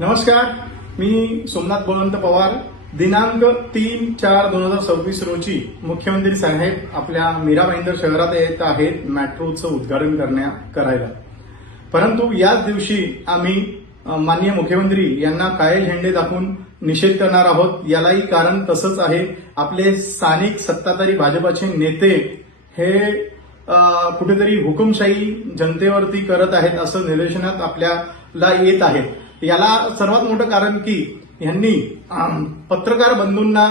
नमस्कार, मी सोमनाथ बळवंत पवार. दिनांक 3/4/2026 रोजी मुख्यमंत्री साहेब आपल्या मीरा भाईंदर शहरात येत आहेत मेट्रोचं उद्घाटन करायला. परंतु याच दिवशी आम्ही माननीय मुख्यमंत्री यांना काळे झेंडे दाखवून निषेध करणार आहोत. यालाही कारण तसंच आहे. आपले स्थानिक सत्ताधारी भाजपाचे नेते हे कुठेतरी हुकुमशाही जनतेवरती करत आहेत असं निदर्शनात आपल्याला येत आहे. याला सर्वात मोठं कारण की यांनी पत्रकार बंधूंना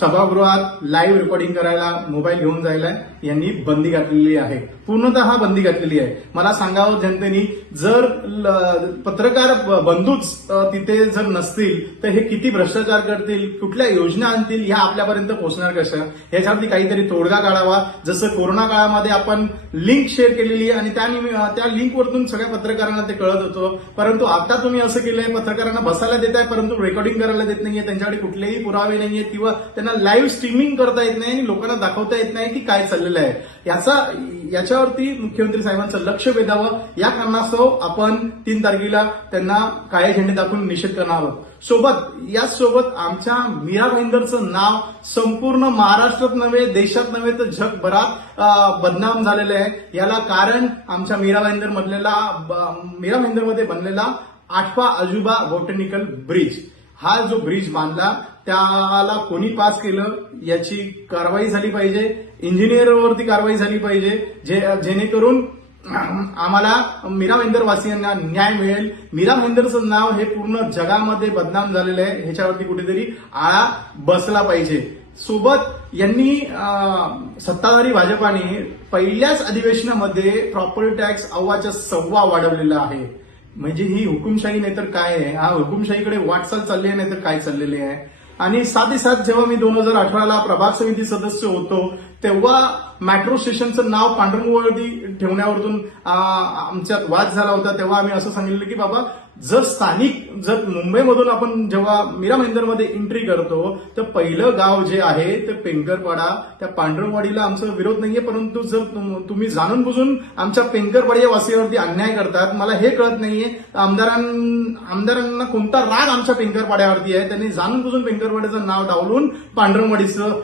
सभागृहात लाईव्ह रेकॉर्डिंग करायला, मोबाईल घेऊन जायला यांनी बंदी घातलेली आहे. पूर्णतः बंदी घातलेली आहे. मला सांगावं जनतेनी, जर पत्रकार बंधूच तिथे जर नसतील तर हे किती भ्रष्टाचार करतील, कुठल्या योजना आणतील, ह्या आपल्यापर्यंत पोहोचणार कशा, याच्यावरती काहीतरी तोडगा काढावा. जसं कोरोना काळामध्ये आपण लिंक शेअर केलेली आणि त्या लिंकवरतून सगळ्या पत्रकारांना ते कळत होतं. परंतु आता तुम्ही असं केलंय, पत्रकारांना बसायला देत आहे परंतु रेकॉर्डिंग करायला देत नाहीये. त्यांच्याकडे कुठलेही पुरावे नाहीये किंवा त्यांना लाईव्ह स्ट्रीमिंग करता येत नाही आणि लोकांना दाखवता येत नाही की काय चाललेलं आहे. याच्यावरती मुख्यमंत्री साहेबांचं लक्ष वेधावं. या कारणास्तव आपण 3 तारखेला त्यांना काळे झेंडे दाखवून निषेध करणार आहोत. याचसोबत आमच्या मीरा भाईंदरचं नाव संपूर्ण महाराष्ट्रात नव्हे, देशात नव्हे तर जगभरात बदनाम झालेलं आहे. याला कारण आमच्या मीरा भाईंदरमध्ये बनलेला 8वा अजुबा बोटॅनिकल ब्रिज. हा जो ब्रिज बांधला त्याला कोणी पास केलं याची कारवाई झाली पाहिजे. इंजिनियरवरती कारवाई झाली पाहिजे, जेणेकरून आम्हाला मीरा भाईंदर वासियांना न्याय मिळेल. मीरा भाईंदरचं नाव हे पूर्ण जगामध्ये बदनाम झालेलं आहे. ह्याच्यावरती कुठेतरी आळा बसला पाहिजे. सोबत यांनी सत्ताधारी भाजपाने पहिल्याच अधिवेशनामध्ये प्रॉपर्टी टॅक्स 1.25 वाढवलेला आहे. म्हणजे ही हुकुमशाही नाही तर काय आहे? हा हुकुमशाहीकडे वाटचाल चालली आहे नाही तर काय चाललेली आहे? आणि साथ जेव्हा मी 2018ला प्रभाग समिती सदस्य होतो तेव्हा मेट्रो स्टेशनचं नाव पांढरंगवाडी ठेवण्यावरून आमच्यात वाद झाला होता. तेव्हा आम्ही असं सांगितलं की बाबा, जर मुंबईमधून आपण जेव्हा मीरा भाईंदरमध्ये एंट्री करतो तर पहिलं गाव जे आहे ते पेंकरपाडा. त्या पांढरंगवाडीला आमचा विरोध नाहीये, परंतु जर तुम्ही जाणून बुजून आमच्या पेंकरपाडी या वासियावरती अन्याय करतात, मला हे कळत नाहीये आमदारांना कोणता राग आमच्या पेंकरपाड्यावरती आहे. त्यांनी जाणून बुजून पेंकरपाड्याचं नाव डावलून पांढरंगवाडीचं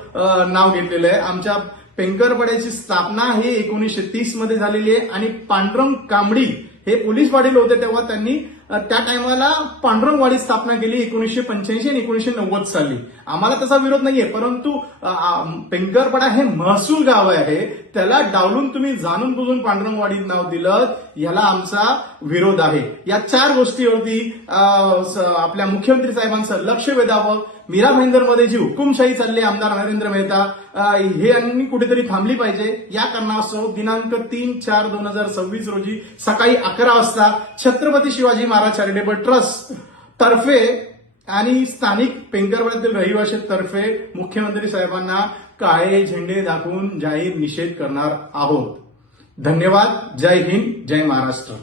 नाव घेतलेलं आहे. आमच्या पेंकरपाड्याची स्थापना ही 1930 मध्ये झालेली आहे आणि पांडुरंग कांबडी हे पोलीस पाटील होते तेव्हा त्यांनी त्या टायमाला पांडुरंगवाडी स्थापना केली 1985 आणि 1990 साली. आम्हाला त्याचा विरोध नाहीये, परंतु पेंकरपाडा हे महसूल गाव आहे, त्याला डावलून तुम्ही जाणून बुजून पांडुरंगवाडी नाव दिलं, याला आमचा विरोध आहे. या 4 गोष्टीवरती आपल्या मुख्यमंत्री साहेबांचं लक्ष वेधावं. मीरा भाईंदरमध्ये जी हुकुमशाही चालली आमदार नरेंद्र मेहता हे यांनी कुठेतरी थांबली पाहिजे. या कारणास्तव दिनांक 3/4/2026 रोजी सकाळी 11 वाजता छत्रपती शिवाजी महाराज चॅरिटेबल ट्रस्ट तर्फे आणि स्थानिक पेंकरपाड्यातील रहिवाशी तर्फे मुख्यमंत्री साहेबांना काळे झेंडे दाखवून जाहीर निषेध करणार आहोत. धन्यवाद. जय हिंद, जय महाराष्ट्र.